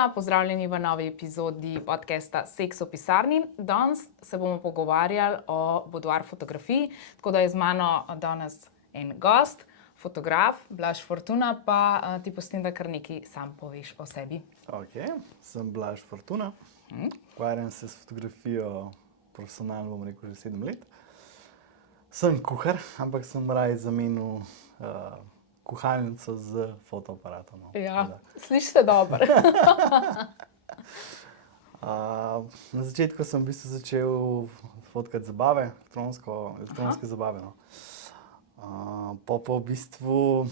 Julija, pozdravljeni v novi epizodi podcasta Seks v pisarni. Danes se bomo pogovarjali o boudoir fotografiji, tako da je z mano danes en gost, fotograf, Blaž Fortuna, pa ti pustim, da kar nekaj sam poveš o sebi. Ok, sem Blaž Fortuna, ukvarjam se s fotografijo profesionalno, bom rekel, že 7 let. Sem kuhar, ampak sem raje zamenil kuhalnico z fotoaparatom. Ja, sliši se dobro. Na začetku sem v bistvu začel fotkati zabave, elektronske zabave. No. Pa v bistvu,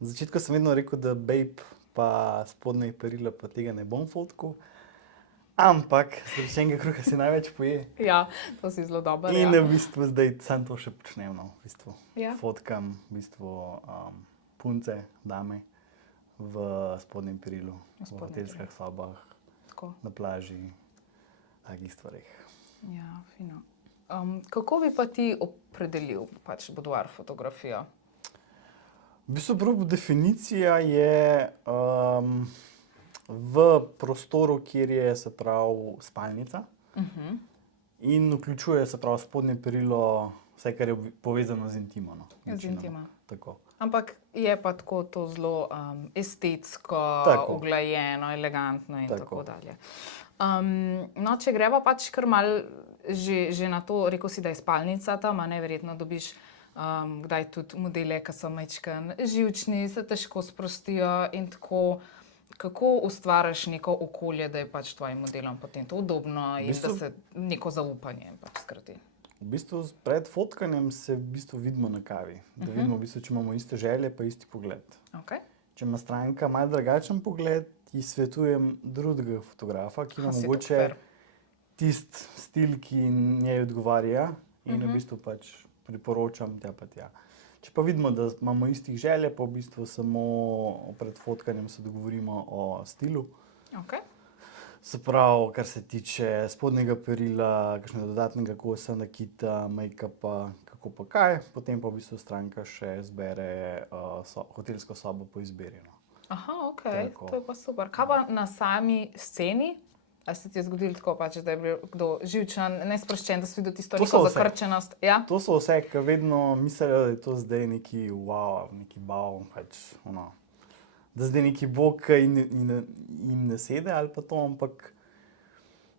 na začetku sem vedno rekel, da babe pa spodnje perila pa tega ne bom fotkal. Ampak srečenega kruha si največ poje. Ja, to si zelo dobro. In v bistvu zdaj sam to še počnem. No. V bistvu. Ja. Fotkam v bistvu, punce, dame v spodnjem perilu, v hotelskih sobah, Tako. na plaži, takih stvareh. Ja, fino. Kako bi pa ti opredelil boudoir fotografijo? V bistvu prav definicija je v prostoru, kjer je, se pravi, spalnica in vključuje, se pravi, spodnje perilo, vse, kar je povezano z intimo. No, Z intimo. Tako. Ampak je pa tako to zelo estetsko, uglajeno, elegantno in tako dalje. No, če greva pač kar malo že na to, rekel si, da je spalnica tam, a ne, verjetno dobiš kdaj tudi modele, ki so majčkeno živčni, se težko sprostijo in tako. Kako ustvariš neko okolje, da je pač tvojim modelom potem to udobno in da se neko zaupanje pač zgradi? V bistvu pred fotkanjem se v bistvu vidimo na kavi. Da vidimo, v bistvu, če imamo iste želje pa isti pogled. Okay. Če ima stranka malo drugačen pogled, ji svetujem drugega fotografa, ki ima mogoče tisti stil, ki njej odgovarja in v bistvu pač priporočam tja pa tja. Če pa vidimo, da imamo istih želje, pa v bistvu samo pred fotkanjem se dogovorimo o stilu. Okay. Se pravi, kar se tiče spodnjega perila, kakšnega dodatnega kosa, nakita, make-upa, kako pa kaj, potem pa v bistvu stranka še izbere hotelsko sobo po izbiri. No. Aha, okej, to je pa super. Kaj pa na sami sceni? A se ti je zgodilo tako pač, da je bil kdo živčen, nesproščen, da si videl tisto neko zakrčenost? Ja? To so vse, ki vedno mislijo, da je to zdaj neki wow, neki bav, pač ono. Da zdaj neki bog in jim ne sede ali pa to, ampak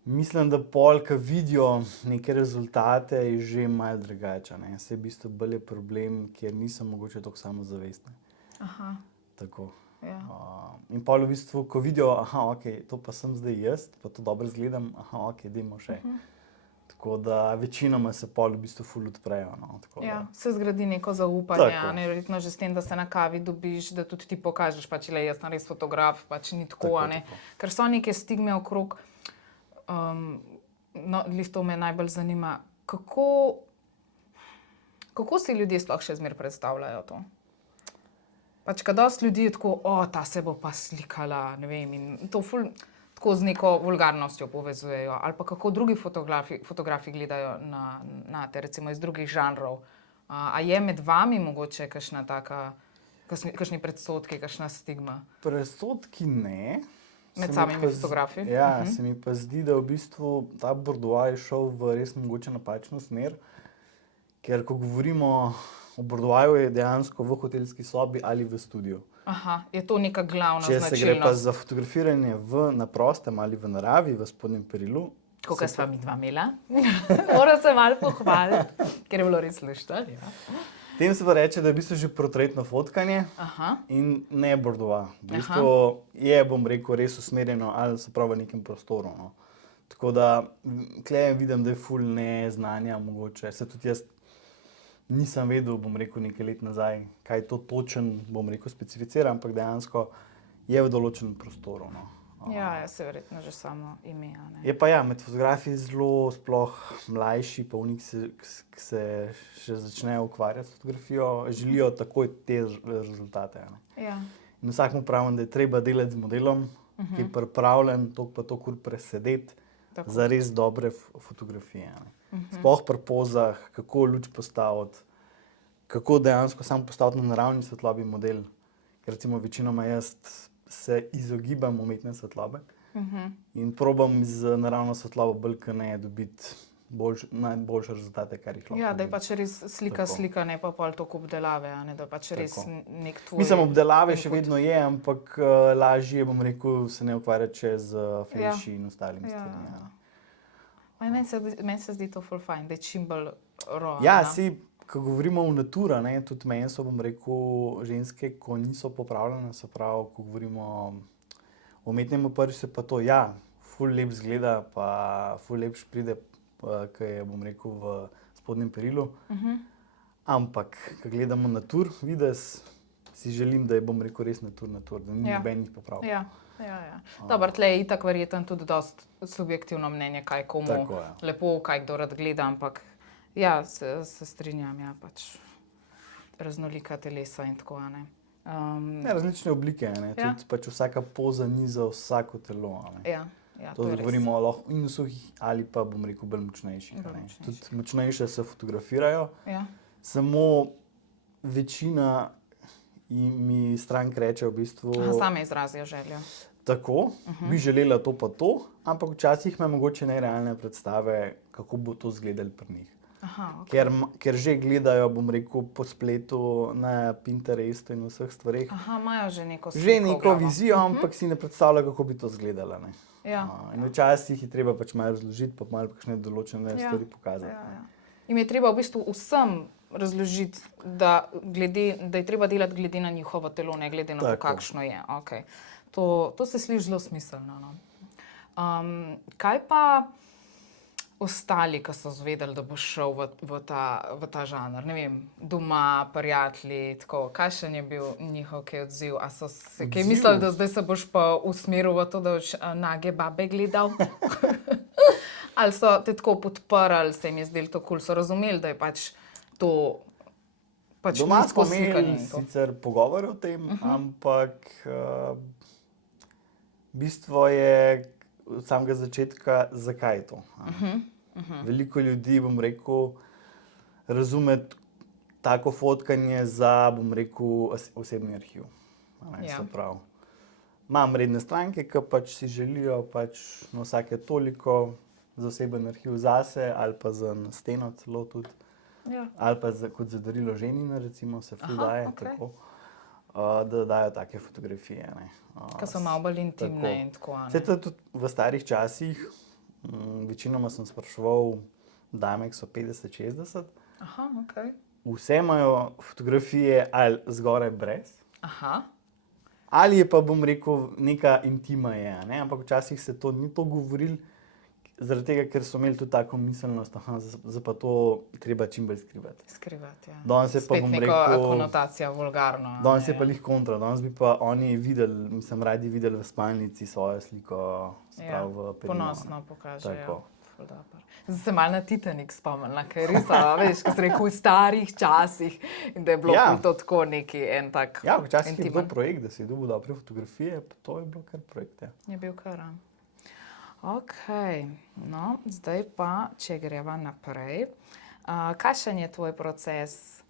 mislim, da pol, ki vidijo neke rezultate, je že malo drugače. Saj v bistvu bolj je problem, ker nisem mogoče toliko samozavestna. Aha. Tako. Ja. In pol v bistvu, ko vidijo, aha, ok, to pa sem zdaj jaz, pa to dobro izgledam, aha, ok, dajmo še. Tako da večinoma se pol v bistvu ful odprejo. No, ja, se zgradi neko zaupanje, ne, verjetno že s tem, da se na kavi dobiš, da tudi ti pokažeš, pač le jaz sem res fotograf, pač ni tako, a ne. Ker so neke stigme okrog, no, to me najbolj zanima, kako si ljudje sploh še zmeraj predstavljajo to? Pač, kad dosti ljudi je tako, ta se bo pa slikala, ne vem, in to ful tako z neko vulgarnostjo povezujejo. Ali pa kako drugi fotografi gledajo na te, recimo iz drugih žanrov. A je med vami mogoče kakšna taka, kakšni predsodki, kakšna stigma? Predsodki ne. Med samimi fotografi? Ja, se mi pa zdi, da v bistvu ta boudoir je šel v res mogoče napačno smer, ker ko govorimo o boudoiru, je dejansko v hotelski sobi ali v studiu. Aha, je to neka glavna značilnost? Če se gre pa za fotografiranje na prostem ali v naravi, v spodnjem perilu. Tako, kot sva mi dva imela. Moram se malo pohvaliti, ker je bilo res luštno. Ja. Tem se pa reče, da je v bistvu že portretno fotkanje in ne boudoir. V bistvu je, bom rekel, res usmerjeno ali se pravi v nekem prostoru. No. Tako da, tukaj vidim, da je ful neznanja mogoče. Se tudi jaz nisem vedel, bom rekel, nekaj let nazaj, kaj to točen, bom rekel, specificira, ampak dejansko je v določenem prostoru. No. Ja, se verjetno že samo ime. Ne? Je pa ja, med fotografi zelo sploh mlajši, pa oni, ki se še začnejo ukvarjati s fotografijo, želijo takoj te rezultate. Ja. In vsakmu pravim, da je treba delati z modelom, ki je pripravljen toliko pa toliko ur presedeti za res dobre fotografije. Sploh pri pozah, kako luč postaviti, kako dejansko sam postaviti na naravni svetlobi model. Ker recimo večinoma jaz se izogibam umetne svetlobe in probam z naravno svetlobo bolj kot ne dobiti najboljše rezultate, kar jih lahko. Ja, da je pač res slika, ne pa pol toliko obdelave, ne, da je pač res nek tvoj. Mislim, obdelave še vedno je, ampak lažje, bom rekel, se ne ukvarjati z fenši in ostalimi stvarmi. Meni se zdi to ful fajn, da je čim bolj raw. Ja, ko govorimo o naturi, tudi meni so, bom rekel, ženske, ko niso popravljene, se pravi, ko govorimo o umetnem oprši, se pa to, ja, ful lep zgleda, pa ful lepš pride, ki je, bom rekel, v spodnjem perilu. Ampak, ko gledamo natur, videz, si želim, da je, bom rekel, res natur, da ni nobenih popravkov. Ja. Dobro, tle je itak verjetno tudi dosti subjektivno mnenje, kaj komu lepo, kaj kdo rad gleda, ampak ja, se strinjam, ja, pač raznolika telesa in tako, ne. Različne oblike, ne, tudi pač vsaka poza ni za vsako telo, ne. Ja, to govorimo lahko in suhih ali pa, bom rekel, bolj močnejših, ne. Tudi močnejše se fotografirajo, samo večina mi strank reče v bistvu... Same izrazijo željo. Tako, bi želela to pa to, ampak včasih ima mogoče nerealne predstave, kako bo to izgledalo pri njih. Ker že gledajo, bom rekel, po spletu, na Pinterestu in vseh stvareh. Imajo že neko sliko. Že neko vizijo, ampak si ne predstavljajo, kako bi to izgledalo, ne. In včasih je treba pač malo razložiti, pa malo kakšne določene stvari pokazati. In je treba v bistvu vsem razložiti, da je treba delati glede na njihovo telo, ne glede na to, kakšno je. To se sliši zelo smiselno. Kaj pa ostali, ki so izvedeli, da boš šel v ta žanr? Ne vem, doma, prijatelji, tako. Kakšen je bil njihov odziv? A so se kaj mislili, da zdaj se boš pa usmeril v to, da boš nage babe gledal? Ali so te tako podprli, se jim je zdelo to kul, so razumeli, da je pač to pač doma smo imeli sicer pogovore o tem, ampak bistvo je od samega začetka, zakaj je to. Veliko ljudi, bom rekel, razume tako fotkanje za, bom rekel, osebni arhiv. Se pravi, imam redne stranke, ki pač si želijo pač na vsake toliko za oseben arhiv zase ali pa za steno celo tudi. Ali pa kot za darilo ženina, recimo, se ful daje tako, da dajo take fotografije. Ki so malo bolj intimne in tako. Saj to tudi v starih časih, večinoma sem spraševal dame, ki so 50-60. Vse imajo fotografije ali zgoraj brez. Ali je pa, bom rekel, neka intima je, ampak včasih se to ni to govorilo, zaradi tega, ker so imeli tudi tako miselnost, zdaj pa to treba čim bolj skrivati. Skrivati, ja. Danes je pa, bom rekel... Spet neka konotacija, vulgarno. Danes je pa lih kontra. Danes bi pa oni videli, mislim, radi videli v spalnici svojo sliko, sprav v perino. Ponosno pokažejo. Ful dobro. Zdaj se malo na Titanic spomnila, ker res, veš, ko si rekel v starih časih in da je bilo to tako neki en tak intimen. Ja, včasih je bil projekt, da si dobil dobre fotografije, pa to je bilo kar projekt, ja. Je bil kar. No, zdaj pa, če greva naprej. Kakšen je tvoj proces?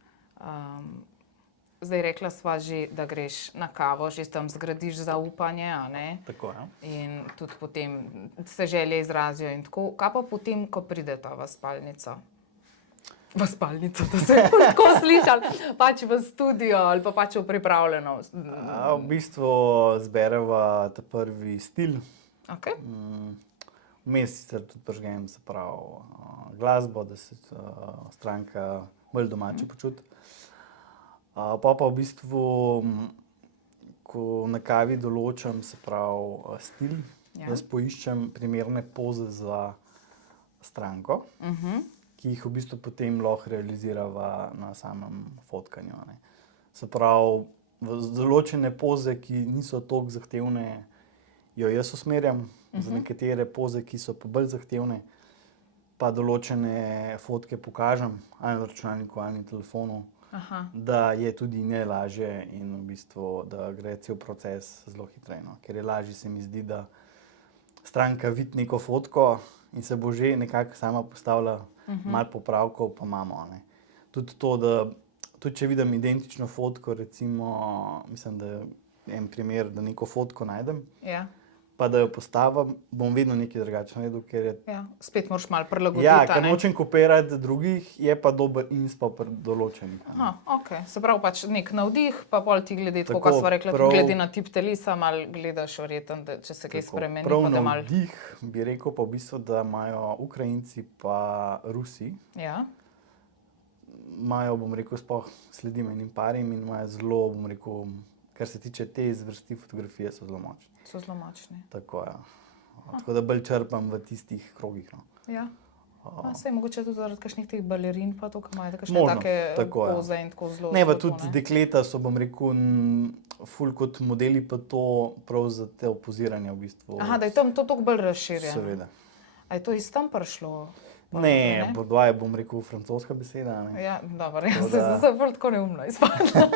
Zdaj rekla sva že, da greš na kavo, že tam zgradiš zaupanje, a ne? Tako, ja. In tudi potem se želje izrazijo in tako. Kaj pa potem, ko prideta v spalnico? V spalnico, da se je tako slišali, pač v studio ali pa pač v pripravljenost? V bistvu zbereva ta prvi stil. Vmes sicer tudi prižgem, se pravi, glasbo, da se stranka bolj domače počuti. Pa v bistvu, ko na kavi določam, se pravi, stil, jaz poiščem primerne poze za stranko, ki jih v bistvu potem lahko realizirava na samem fotkanju. Se pravi, določene poze, ki niso toliko zahtevne, jo jaz usmerjam, za nekatere poze, ki so pa bolj zahtevne, pa določene fotke pokažem, ali na računalniku, ali na telefonu, da je tudi najlažje in v bistvu, da gre cel proces zelo hitro. Ker je lažje, se mi zdi, da stranka vidi neko fotko in se bo že nekako sama postavila, malo popravkov pa imamo. Tudi to, da tudi če vidim identično fotko, recimo, mislim, da en primer, da neko fotko najdem, Ja. pa da jo postavim, bom vedno nekaj drugače naredil, ker je... Ja. Spet moraš malo prilagoditi. Ja, ker nočem kopirati drugih, je pa dober inspo pri določenih. Aha, ok. Se pravi pač nek navdih, pa pol ti glede, tako Tako, kot sva rekla, prav- glede na tip telesa, malo gledaš verjetno, da če se kaj spremeni, Prav pa da malo... navdih bi rekel pa v bistvu, da imajo Ukrajinci pa Rusi, Ja. imajo, bom rekel, sploh sledim enim parim in imajo zelo, bom rekel, kar se tiče te zvrsti fotografije, so zelo močni. So zelo močni. Tako, ja. Tako da bolj črpam v tistih krogih. No. Ja. Saj mogoče tudi zaradi kakšnih teh balerin, pa to, ki imajo kakšne Možno, take tako, ja. poze in tako zelo... Ne, pa zelo to, tudi dekleta so, bom rekel, ful kot modeli pa to prav za te poziranje v bistvu. Aha, da je tam to toliko bolj razširjeno. Seveda. A je to iz tam prišlo? Ne, Bordeaux je, bom rekel, francoska beseda. Ne? Ja, dobro, jaz sem bolj tako neumna izpadla.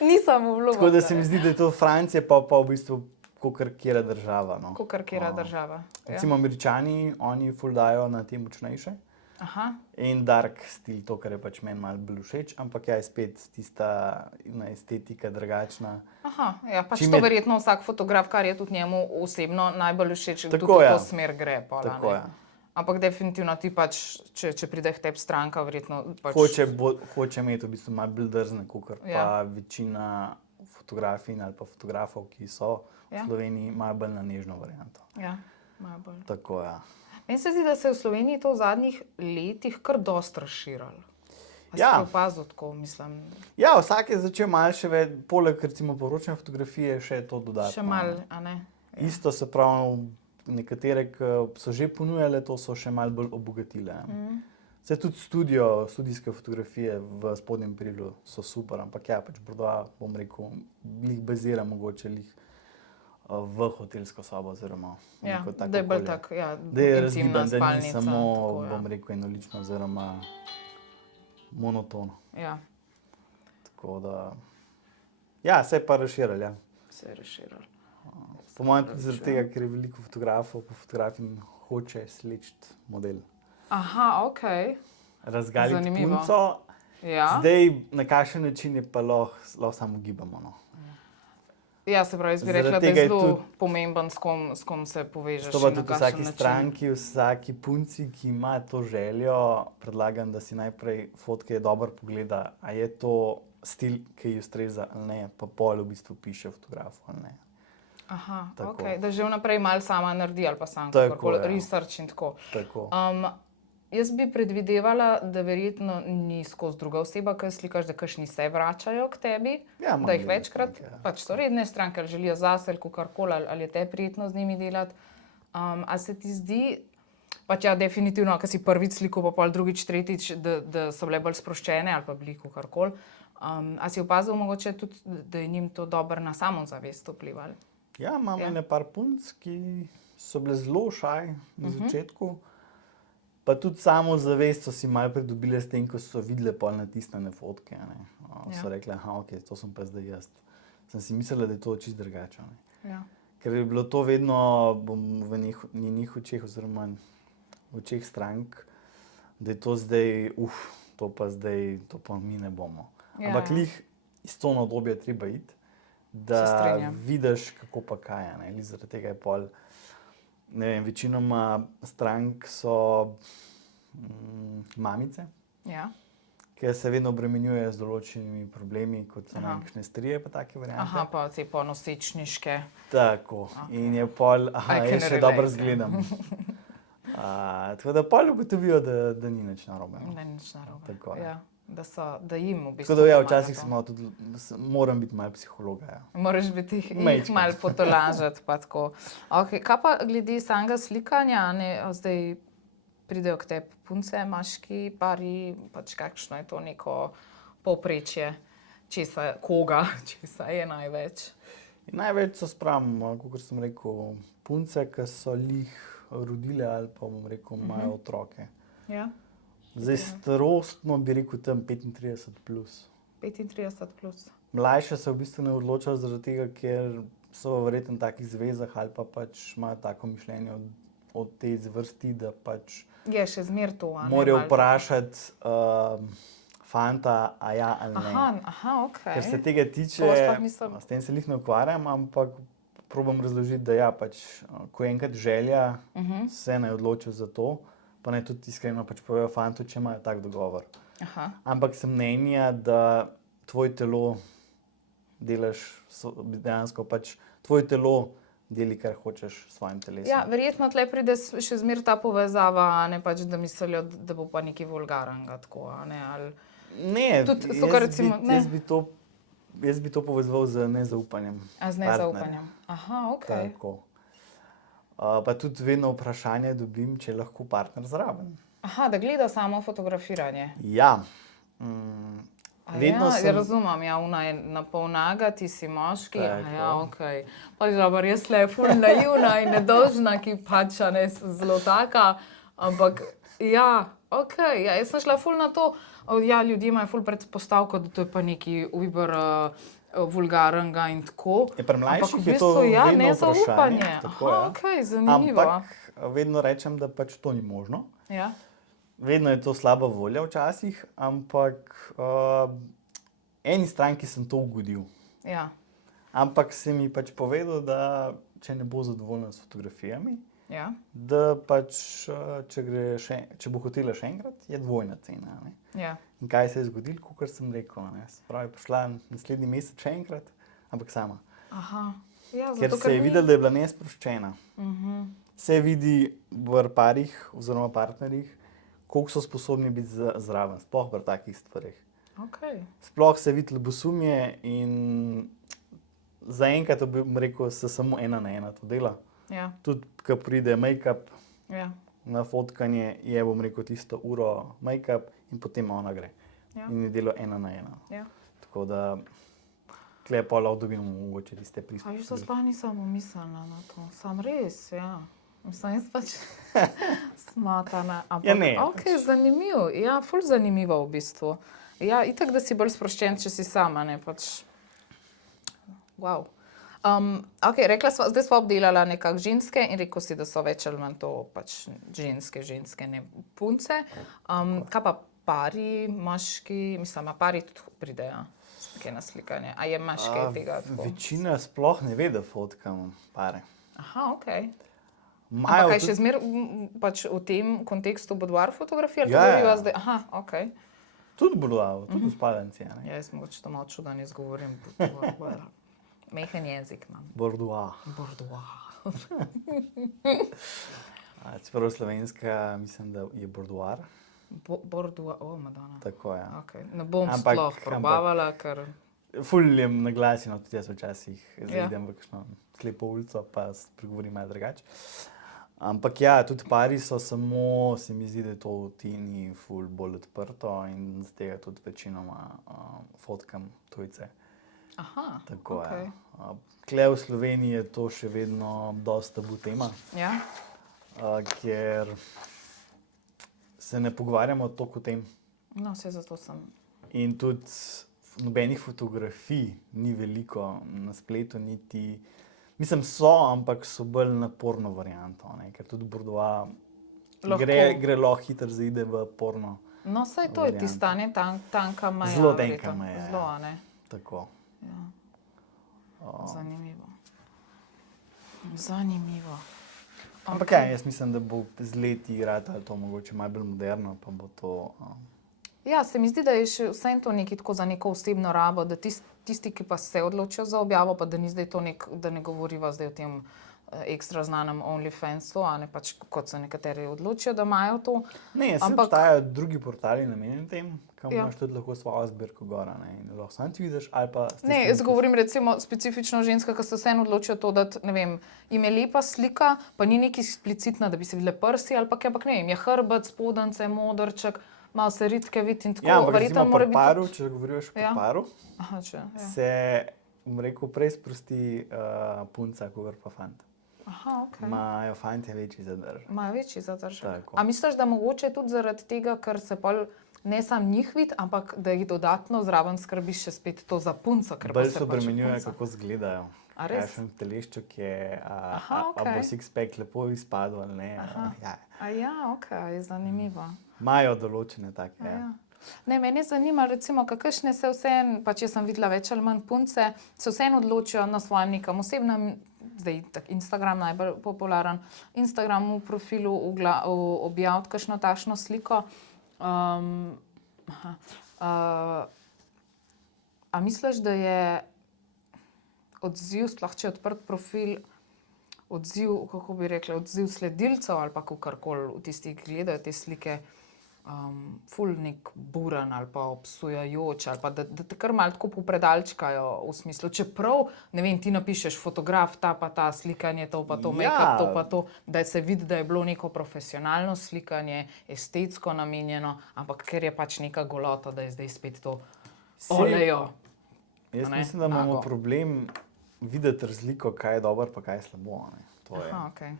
Nisem vlogo. Tako da se mi zdi, da je to Francija pa v bistvu kakor kjera država. No. Kakor kjera država. Recimo Američani, oni ful dajo na te močnejše. Aha. In dark stil, to, kar je pač meni malo bolj všeč, ampak ja, je spet tista estetika drugačna. Aha, ja, pač to verjetno vsak fotograf, kar je tudi njemu osebno najbolj všeč, tudi Tako, v ja. to smer gre. Pola, Tako, ne. ja. Ampak definitivno ti pač, če pride k tebi stranka, verjetno pač... Hoče imeti v bistvu malo bolj drzne, kakor Ja. pa večina fotografij ali pa fotografov, ki so Ja. v Sloveniji, imajo bolj na nežno varianto. Ja, malo bolj. Tako, ja. Meni se zdi, da se je v Sloveniji to v zadnjih letih kar dosti razširilo. A si Ja. to opazil tako, mislim? Ja, vsak je začel malo še več, poleg recimo poročne fotografije, še to dodatno. Še malo, a ne? Ja. Isto se pravi, nekatere, ki so že ponujale, to so še malo bolj obogatile. Se tudi studijske fotografije v spodnjem perilu so super, ampak ja, pač Bordeaux, bom rekel, lih bazira mogoče lih v hotelsko sobo oziroma Ja, neko tako da je bolj okolje. tak, ja, Da je intimna razgiban, da ni spalnica, samo, tako, ja. bom rekel, enolično oziroma monotono. Ja, Tako da, ja, se je pa razširilo, ja. se je razširilo. Po mojem tudi zaradi tega, ker je veliko fotografov, pa fotografin hoče slečiti model. Aha, ok. Razgaliti Zanimivo. punco, Ja. zdaj na kakšen način je pa lahko samo gibamo. No. Ja, se pravi, jaz bi Zaradi rekla, da tega je je zelo tudi- pomemben, s kom se povežeš. To pa in na tudi kakšen vsaki način. stranki, vsaki punci, ki ima to željo, predlagam, da si najprej fotke dobro pogleda, a je to stil, ki ji ustreza ali ne, pa pol v bistvu piše fotografu ali ne. Aha, Tako. ok. Da že vnaprej malo sama naredi ali pa sam Tako, kakorkoli, ja. research in tako. Tako. Jaz bi predvidevala, da verjetno ni skozi druga oseba, ki slikaš, da kakšni se vračajo k tebi, Ja, imam da jih redne večkrat, stranke, ja. pač so redne stranke, ali želijo zase, ali kakorkoli, ali je te prijetno z njimi delati. A se ti zdi, pač ja, definitivno, ko si prvič slikal, pa pol drugič, tretjič, da so bile bolj sproščene ali pa bili kakorkoli. A si opazil mogoče tudi, da je njim to dobro na samozavest vplivalo? Ja, imam Ja. ene par punc, ki so bile zelo šaj na začetku. Pa tudi samozavest so si malo pridobile s tem, ko so videle pol natisnjene fotke. So rekle, aha, ok, to sem pa zdaj jaz. Sem si mislila, da je to čisto drugače. Ja. Ker je bilo to vedno v njenih očeh, oziroma v očeh strank, da je to zdaj, to pa mi ne bomo. Ja, Ampak ja. lih iz to obdobje treba iti, Se da strinjam. vidiš, kako pa kaj je. Ne? Zaradi tega je pol, ne vem, večinoma strank so mamice, Ja. ki se vedno obremenjujejo z določenimi problemi, kot so Aha. nekakšne strije, pa take variante. Aha, pa te ponosečniške. Tako. In je pol, aha, I jaz can še dobro relate, zgledam. Tako da pol ugotovijo, da ni nič narobe. No. Ne, nič narobe. Tako je. Ja, da jim v bistvu Tako da ja, pomaga včasih to. smo tudi, moram biti malo psihologa. Ja. Moraš biti jih Majčkeno. malo potolažiti. Pa tako. Okay, kaj pa glede samega slikanja? Ne? Zdaj pridejo k tebi punce, moški, pari, pač kakšno je to neko povprečje, koga, česa je največ? In največ so sprem, kot sem rekel, punce, ki so lih rodile ali pa bom rekel, imajo otroke. Ja, Zdaj starostno bi rekel tam 35 plus. 35 plus. Mlajše se v bistvu ne odločajo zaradi tega, ker so verjetno v takih zvezah ali pa pač imajo tako mišljenje od te zvrsti, da pač Je še zmer to, a ne? morajo malo vprašati fanta, a ja ali ne. Aha, ok. Ker se tega tiče, s tem se jih ne ukvarjam, ampak probam razložiti, da ja, pač, ko je enkrat želja, se ne odločijo za to, pa naj tudi iskreno pač povejo fantu, če imajo tak dogovor. Aha. Ampak sem mnenja, da tvoj telo delaš dejansko pač tvoj telo deli, kar hočeš s svojim telesom. Ja, verjetno tle pride še zmer ta povezava, a ne pač, da mislijo, da bo pa nekaj vulgarnega, tako, a ne, ali... Ne, tudi to, kar recimo, ne. Jaz bi to povezoval z nezaupanjem. A z nezaupanjem. Aha, ok. Tako. Pa tudi vedno vprašanje dobim, če je lahko partner zraven. Aha, da gleda samo fotografiranje. Ja. Ja, razumem, ja, ona je napol naga, ti si moški, ja, okej. Pač dobro, jaz le ful naivna in nedolžna, ki pač, a ne, zelo taka, ampak ja, okej, ja, jaz sem šla ful na to, ja, ljudje imajo ful predpostavko, da to je pa nekaj vulgarnega in tako. Pri mlajših je to vedno vprašanje. Aha, okej, zanimivo. Ampak vedno rečem, da pač to ni možno. Ja. Vedno je to slaba volja včasih, ampak eni stranki sem to ugodil. Ja. Ampak si mi pač povedal, da če ne bo zadovoljna s fotografijami, ja, da pač, če bo hotela še enkrat, je dvojna cena. Ne? Ja. In kaj se je zgodilo, kakor sem rekel, ne? Se pravi, prišla naslednji mesec še enkrat, ampak sama. Aha. Ja, ker se je videla, da je bila nesproščena. Se vidi v parih oziroma partnerjih, koliko so sposobni biti zraven, sploh pri takih stvarih. Okay. Sploh se vidi ljubosumje in zaenkrat bi rekel, se samo 1 na 1 to dela. Ja. Tudi, ko pride make-up ja. na fotkanje, je, bom rekel, tisto uro make-up in potem ona gre. Ja. In je delo 1 na 1. Ja. Tako da, tukaj pa lahko dobimo mogoče tiste pristopke. A že sploh nisem umislila na to. Sam res, ja. Mislim, jaz pač smatana. Ampak, ja, ne. Ok, zanimivo. Ja, ful zanimivo v bistvu. Ja, itak, da si bolj sproščen, če si sama, ne, pač. Wow. Ok, rekla sva, zdaj sva obdelala nekako ženske in rekel si, da so več ali manj to pač ženske, ne punce. Kaj pa pari, moški, mislim, a pari tudi pridejo? Kaj na slikanje? A je imaš kaj tega? Večina sploh ne ve, da fotkam pare. Aha, okej. Ampak kaj še zmer pač v tem kontekstu boudoir fotografije? Ja. Zdaj? Aha, okej. Tudi boudoir, tudi spalnici. Ja, jaz mogoče to malo čudan izgovorim. Boudoir. Mehen jezik imam. Boudoir. Čeprav slovenska, mislim, da je boudoir. Boudoir, Madonna. Tako je. Ja. Okay. Ne bom sploh probavala, ker... Ful je naglasjeno, tudi jaz včasih zaidem v kakšno slepo ulico, pa spregovorim malo drugače. Ampak ja, tudi pari so samo, se mi zdi, da je to v Tini ful bolj odprto in z tega tudi večinoma fotkam tujce. Aha, tako okay. Je. Tule v Sloveniji je to še vedno dosta tabu tema, ja. Ker se ne pogovarjamo toliko o tem. No, vse zato sem. In tudi nobenih fotografij ni veliko na spletu, niti, mislim, so, ampak so bolj naporno varianto, ne? Ker tudi boudoir gre lahko hitro zaide v porno. No, saj to varianto. Je tista, ne, tanka meja. Zelo tanka meja. Zelo, ne. Tako. Ja. Zanimivo. Zanimivo. Ampak ja, jaz mislim, da bo z leti ratalo to mogoče malo bolj moderno, pa bo to... Ja, se mi zdi, da je še vse to nekaj tako za neko osebno rabo, da tisti, ki pa se odločijo za objavo, pa da ni zdaj to da ne govoriva zdaj o tem ekstra znanem OnlyFansu, a ne pač kot se nekateri odločijo, da imajo to. Ne, obstajajo drugi portali namenjeni tem, kam imaš tudi lahko svojo zbirko gora, ne, in lahko sam ti vidiš, ali pa... Ne, jaz govorim recimo specifično ženska, ki se vseeno odločijo to, da, ne vem, im je lepa slika, pa ni nekaj eksplicitna, da bi se videle prsi, ali pa kaj, ampak ne vem, je hrbet, spodance, modrček, malo se ritke vidi in tako. Ja, ampak recimo pri paru, če govoriš pri paru, se, bom rekel, prej sprosti punca, kot pa fant. Aha, ok. Imajo fantje večji zadržek. Imajo večji zadržek. A misliš, da mogoče tudi zaradi tega, ker se pol ne sam njih vidi, ampak da jih dodatno zraven skrbiš še spet to za punco, ker pa se pač punca. Bolj se obremenjuje, kako izgledajo. A res? Kakšen telešček je, a bo six-pack lepo izpadel ali ne. A ja, ok, je zanimivo. Imajo določene take, ja. Ne, mene zanima, recimo, kakšne se vseeno, pač jaz sem videla več ali manj punce, se vseeno odločijo na svojem nekem osebnem, zdaj tak Instagram najbolj popularen, Instagramu profilu objaviti kakšno takšno sliko. A misliš, da je odziv, sploh če je odprt profil, odziv, kako bi rekla, odziv sledilcev ali pa kakorkoli v tistih, ki gledajo te slike, ful nek buran ali pa obsojajoč ali pa da te kar malo tako popredalčkajo v smislu, čeprav, ne vem, ti napišeš fotograf, ta pa ta, slikanje, to pa to, make-up, to pa to, da se vidi, da je bilo neko profesionalno slikanje, estetsko namenjeno, ampak ker je pač neka golota, da je zdaj spet to olejo. Jaz mislim, da imamo problem videti razliko, kaj je dobro pa kaj je slabo. Okay.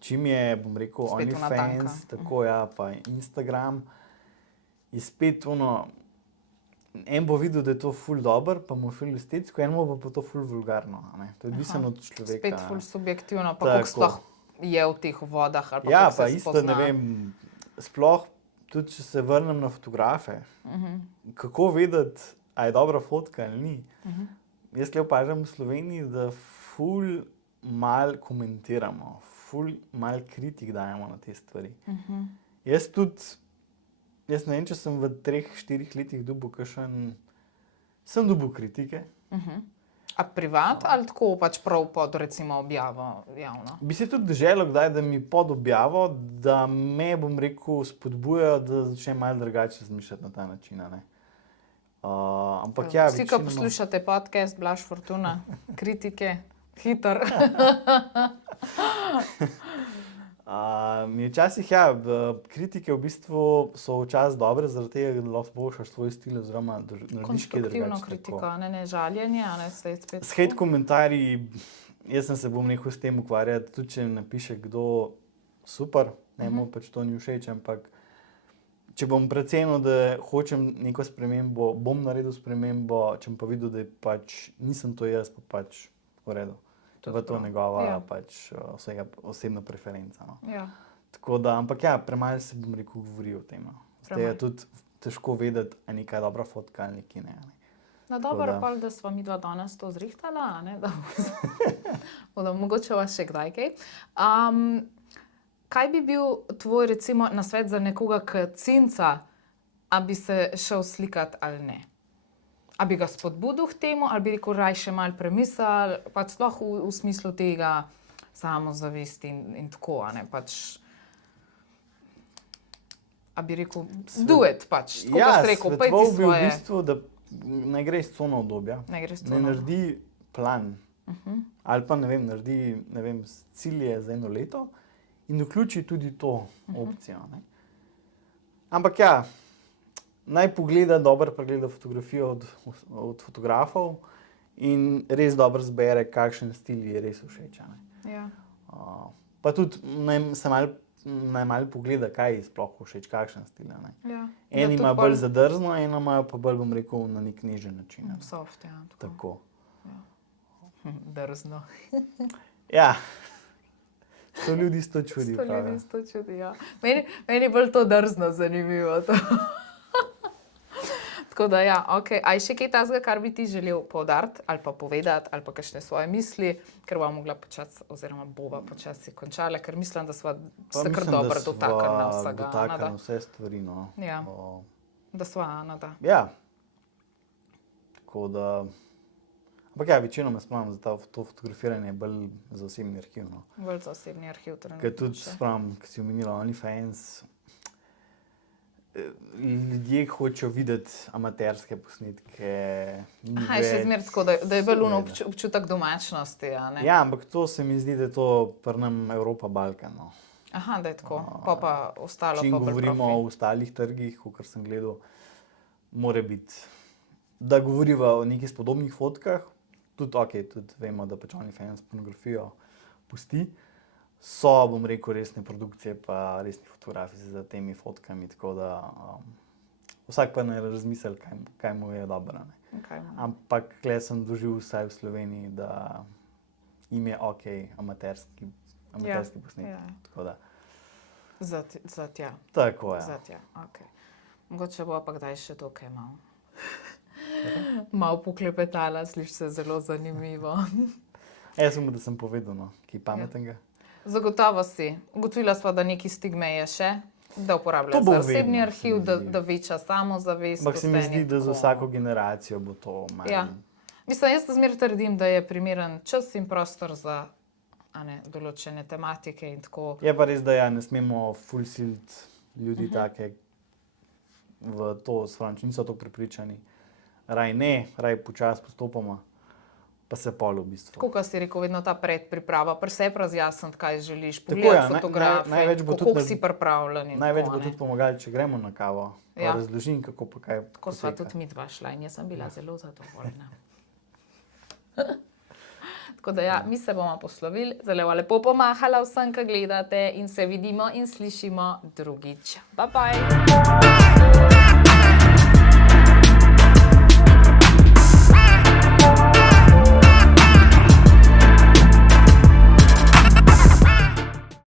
Čim je, bom rekel, OnlyFans, tako ja, pa Instagram, je spet en bo videl, da je to ful dobro, pa mu ful estetsko, en bo pa to ful vulgarno. To je odvisno od človeka. Spet ful subjektivno, pa kako sploh je v teh vodah ali pa ja, kako se pa isto, ne vem, sploh, tudi če se vrnem na fotografe, kako vedeti, a je dobra fotka ali ni. Jaz le opažam v Sloveniji, da ful mal komentiramo, ful mal kritik dajemo na te stvari. Jaz ne vem, če sem v 3-4 letih dobil sem dobil kritike. A privat ali tako pač prav pod recimo objavo javno? Bi se tudi želel kdaj, da mi pod objavo, da me, bom rekel, spodbujajo, da začnem malo drugače razmišljati na ta način, ne. Ampak ja, vsi, ko poslušate podcast Blaž Fortuna, kritike, hitro. Mi včasih, kritike v bistvu so včasih dobre, zaradi tega, da lahko izboljšaš svoj stil oziroma narediš kaj drugače. Konstruktivno kritiko, ne žaljenje, a ne se spet. S hate komentarji, jaz sem se bom nehal s tem ukvarjati, tudi če napiše kdo super, mu pač to ni všeč, ampak če bom precenil, da hočem neko spremembo, bom naredil spremembo, če bom pa videl, da pač nisem to jaz, pa pač v redu. To je to njegova pač vsega osebna preferenca. Tako da, ampak premalo se, bom rekel, govori o tem. Zdaj je tudi težko vedeti, a neka je dobra fotka ali neki ne. No dobro, pa da sva midva danes to zrihtala, a ne, da mogoče vas še kdaj kaj. Kaj bi bil tvoj, recimo, nasvet za nekoga, ki cinca, a bi se šel slikati ali ne? A bi ga spodbudil k temu, ali bi rekel, raj še malo premislil, pač sploh v smislu tega samozavesti in tako, a ne, pač. A bi rekel, do it pač, tako da si rekel, pejti svoje. Svetval bi v bistvu, da ne gre iz cone obdobja, ne naredi plan, ali pa ne vem, naredi, ne vem, cilje za 1 leto, in vključi tudi to opcijo. Ampak naj pogleda, dobro pregleda fotografijo od fotografov in res dobro zbere, kakšen stil je res všeč. Pa tudi naj malo pogleda, kaj je sploh všeč, kakšen stil. Eni imajo bolj zadrzno, eni imajo pa bolj, bom rekel, na nek nežen način. Soft, tako. Drzno. Ja. 100 ljudi 100 čudi. 100 ljudi 100 čudi, ja. Meni je bolj to drzno zanimivo. Tako da okej. A je še kaj takega, kar bi ti želel poudariti ali pa povedati ali pa kakšne svoje misli, ker bova mogla počasi oziroma bova počasi končala, ker mislim, da sva se kar dobro dotaknila vsega. Dotaknila vse stvari, no. Ja. Da sva, da. Ja. Tako da. Ampak večinoma spravim za to fotografiranje bolj za osebni arhiv. Bolj za osebni arhiv. Ker tudi spravim, ki si omenila OnlyFans, ljudje hočejo videti amaterske posnetke. Je še zmeraj tako, da je bolj občutek domačnosti, a ne? Ja, ampak to se mi zdi, da je to pri nam Evropa, Balkan. Aha, da je tako. Pa ostalo pa bolj profi. Čim govorimo o ostalih trgih, kakor sem gledal, mora biti, da govoriva o nekih spodobnih fotkah. Tudi vemo, da pač OnlyFans pornografijo pusti. So, bom rekel, resne produkcije pa resni fotografi za temi fotkami, tako da vsak pa naj razmisli, kaj mu je dobro. Ampak tukaj sem doživel vsaj v Sloveniji, da jim je amaterski posnetek. Za tja. Tako je. Za tja, okej. Mogoče bo pa kdaj še to kaj malo. Malo poklepetala, sliši se zelo zanimivo. Jaz sem, da sem povedal, no, kaj pametnega. Zagotovo si. Ugotovila sva, da neki stigme je še, da uporabljajo za osebni arhiv, da veča samozavest. Ampak se mi zdi, da za vsako generacijo bo to malo. Ja. Mislim, jaz zmeraj trdim, da je primeren čas in prostor za določene tematike in tako. Je pa res, da ne smemo ful siliti ljudi take v to, če niso tako prepričani. Raj ne, raj počasi postopoma, pa se pol v bistvu. Tako, kot si rekel, vedno ta predpriprava, pri sebi razjasniti, kaj želiš, pogledati fotografije, kako si pripravljen. Največ bo tudi pomagalo, če gremo na kavo, pa razložim, kako pa kaj. Tako sva tudi mi dva šla in jaz sem bila zelo zadovoljna. Tako da mi se bomo poslovili, zelo lepo pomahala vsem, ki gledate in se vidimo in slišimo drugič. Bye bye!